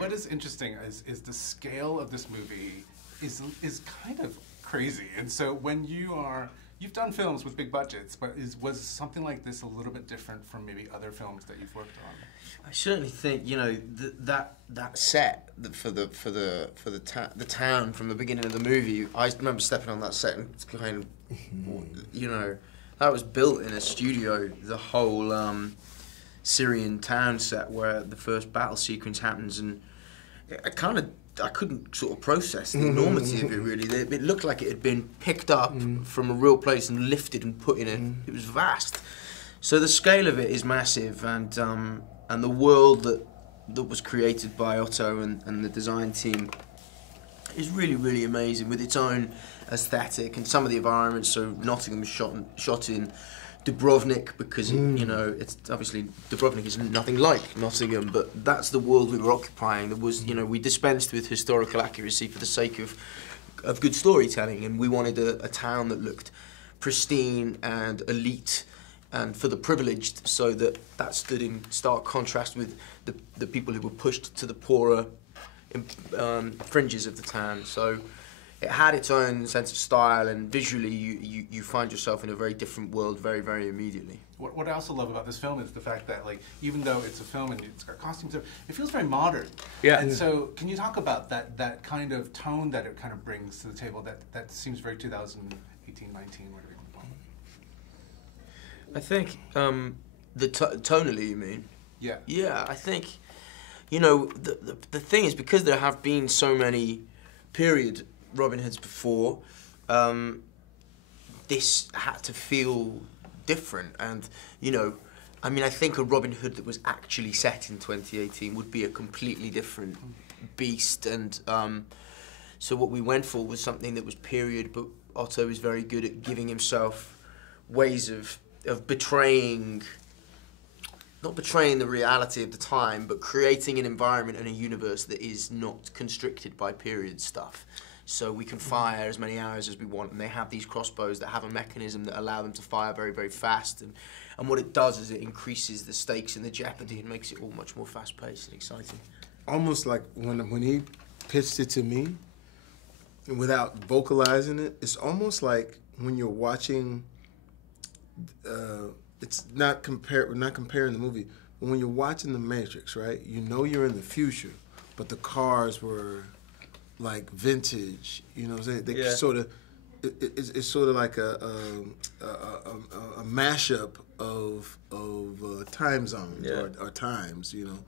what is interesting is the scale of this movie is kind of crazy. And so when you've done films with big budgets, but was something like this a little bit different from maybe other films that you've worked on? I certainly think, you know, that set for the town from the beginning of the movie. I remember stepping on that set and kind of, you know, that was built in a studio. The whole Syrian town set where the first battle sequence happens, and I couldn't sort of process the enormity of it, really. It looked like it had been picked up from a real place and lifted and put in it. It was vast. So the scale of it is massive, and the world that was created by Otto and the design team is really, really amazing, with its own aesthetic and some of the environments. So Nottingham was shot in Dubrovnik because you know, it's obviously Dubrovnik is nothing like Nottingham, but that's the world we were occupying. There was, you know, we dispensed with historical accuracy for the sake of good storytelling, and we wanted a town that looked pristine and elite and for the privileged, so that stood in stark contrast with the people who were pushed to the poorer fringes of the town. So it had its own sense of style, and visually you find yourself in a very different world very, very immediately. What I also love about this film is the fact that, like, even though it's a film and it's got costumes, it feels very modern. Yeah. And so, can you talk about that kind of tone that it kind of brings to the table that seems very 2018, 19, whatever you want to call it? I think tonally, you mean? Yeah. Yeah, I think, you know, the thing is, because there have been so many period Robin Hoods before, this had to feel different. And, you know, I mean, I think a Robin Hood that was actually set in 2018 would be a completely different beast. And so what we went for was something that was period, but Otto is very good at giving himself ways of betraying, not betraying the reality of the time, but creating an environment and a universe that is not constricted by period stuff. So we can fire as many arrows as we want, and they have these crossbows that have a mechanism that allow them to fire very, very fast. And what it does is it increases the stakes and the jeopardy and makes it all much more fast-paced and exciting. Almost like when he pitched it to me, without vocalizing it, it's almost like when you're watching. It's not we're not comparing the movie, but when you're watching The Matrix, right? You know you're in the future, but the cars were like vintage. You know what I'm saying? They sort of, it's sort of like a mashup of time zones or times. You know,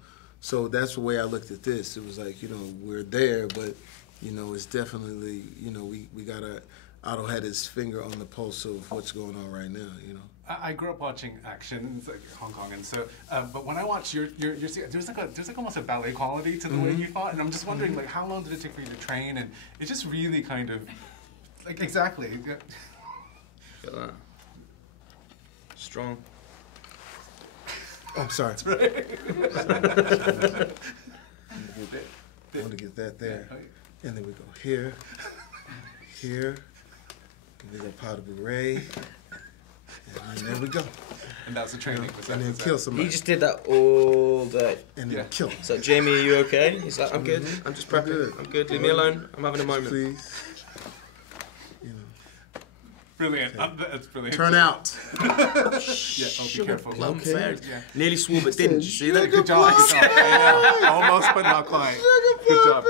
so that's the way I looked at this. It was like, you know, we're there, but you know, it's definitely, you know, we gotta. Otto had his finger on the pulse of what's going on right now, you know. I grew up watching action, like Hong Kong, and so, but when I watch your there's like almost a ballet quality to the way you fought, and I'm just wondering, like, how long did it take for you to train? And it's just really kind of, like, exactly. Look at that. Strong. Oh, I'm sorry. That's right. I want to get that there, and then we go here, here. We got powder beret, and there we go. And that's the training. And then kill somebody. He just did that all day. And then kill him. So, Jamie, are you okay? He's like, I'm good. I'm just prepping. I'm good. Leave me alone. I'm having a moment. Please. You know. Brilliant. That's brilliant. Turn out. Be careful. Okay. Nearly swore but didn't. You see that? Good job. Almost, but not quite. Good job.